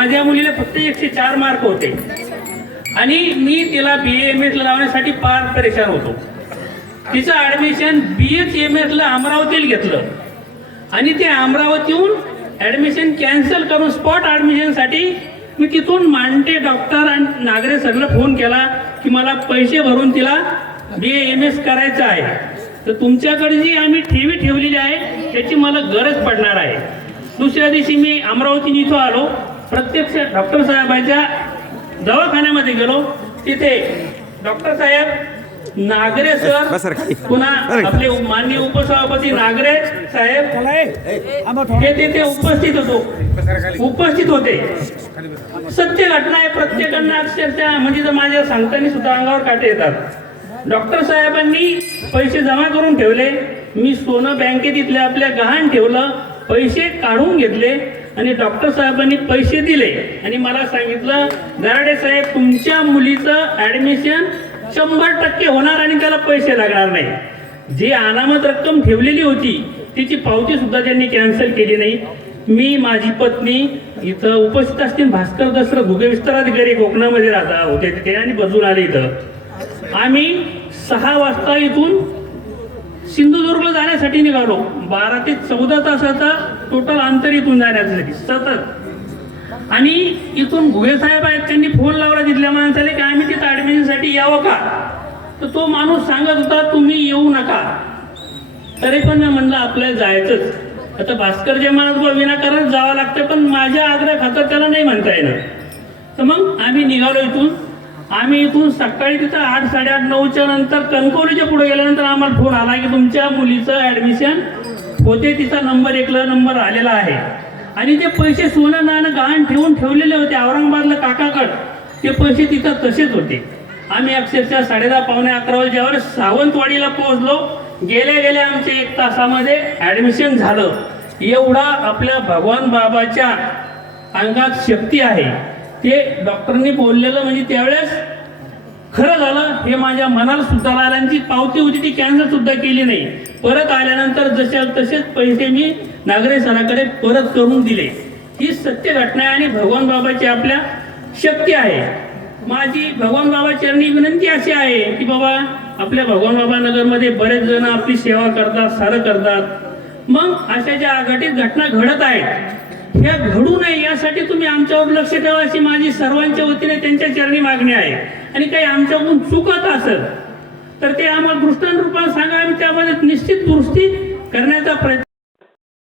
माझ्या मुलीला फक्त एकशे चार मार्क होते. आणि मी तिला बी एम एस लावण्यासाठी फार परेशान होतो. तिचं ॲडमिशन बी एच एम एसला अमरावतीला घेतलं. आणि ते अमरावतीहून ॲडमिशन कॅन्सल करून स्पॉट ॲडमिशनसाठी मी तिथून मांडे डॉक्टर आणि नागरे सरला फोन केला की मला पैसे भरून तिला बी एम एस करायचं आहे. तर तुमच्याकडे जी आम्ही ठेवी ठेवलेली आहे त्याची मला गरज पडणार आहे. दुसऱ्या दिवशी मी अमरावती इथं आलो. प्रत्यक्ष डॉक्टर साहेबांच्या दवाखान्यामध्ये गेलो. तिथे डॉक्टर साहेब नागरे सर. पुन्हा. आपले माननीय उपसभापती नागरे साहेब हे तिथे उपस्थित होतो. उपस्थित होते. सत्य घटना आहे प्रत्येकांना अक्षरशः म्हणजे जर माझ्या सांगताना सुद्धा अंगावर काटे येतात. डॉक्टर साहेबांनी पैसे जमा करून ठेवले. मी सोनं बँकेत इथले आपल्या गहाण ठेवलं. पैसे काढून घेतले. आणि डॉक्टर साहेबांनी पैसे दिले. आणि मला सांगितलं गराडे साहेब तुमच्या मुलीचं ॲडमिशन शंभर टक्के होणार आणि त्याला पैसे लागणार नाही. जी अनामत रक्कम ठेवलेली होती तिची पावती सुद्धा त्यांनी कॅन्सल केली नाही. मी माझी पत्नी इथं उपस्थित असतील भास्कर दसरा भुगे विस्ताराधिकारी कोकणामध्ये राहता होते तिथे आणि बसून आले इथं. आम्ही सहा वाजता इथून सिंधुदुर्गला जाण्यासाठी निघालो. बारा ते चौदा तासाचा टोटल अंतर इथून जाण्यासाठी सतत. आणि इथून भुगे साहेब आहेत त्यांनी फोन लावला तिथल्या माणसाला की आम्ही तिथं ॲडमिशनसाठी यावं का? तर तो माणूस सांगत होता तुम्ही येऊ नका. तरी पण मी म्हणलं आपल्याला जायचंच. आता भास्कर जे म्हणत बा विनाकारण जावं लागतं पण माझ्या आग्रह खातर त्याला नाही म्हणता येणार. तर मग आम्ही निघालो इथून. आम्ही इथून सकाळी तिथं आठ साडेआठ नऊच्या नंतर कणकवलीच्या पुढे गेल्यानंतर आम्हाला फोन आला की तुमच्या मुलीचं ॲडमिशन होते तिचा नंबर एकला नंबर आलेला आहे. आणि ते पैसे सोनं नाणं गहाण ठेवून ठेवलेले होते औरंगाबादला काकाकड. ते पैसे तिथं तसेच होते. आम्ही अक्षरशः साडेदहा पावणे अकरा वाजेवर सावंतवाडीला पोहोचलो गेल्या गेल्या आमच्या एक तासामध्ये ॲडमिशन झालं. एवढा आपल्या भगवान बाबाच्या अंगात शक्ती आहे. ते डॉक्टरनी बोललेलं म्हणजे त्यावेळेस खरं झालं हे माझ्या मनाला सुद्धा आलं पावती होती ती कॅन्सल सुद्धा केली नाही. परत आल्यानंतर जसे तसेच पैसे मी नागरे सराकडे परत करून दिले. ही सत्य घटना आहे आणि भगवान बाबाची आपल्या शक्ती आहे. माझी भगवान बाबा चरणी विनंती अशी आहे की बाबा आपल्या भगवान बाबा नगरमध्ये बरेच जण आपली सेवा करतात सारं करतात. मग अशा ज्या अघटित घटना घडत आहेत ह्या घडू नये यासाठी तुम्ही आमच्यावर लक्ष ठेवा अशी माझी सर्वांच्या वतीने त्यांच्या चरणी मागणी आहे. आणि काही आमच्याकडून चुकत असेल तर ते आम्हाला दृष्टांत रूपाने सांगा आम्ही त्यामध्ये निश्चित दुरुस्ती करण्याचा प्रयत्न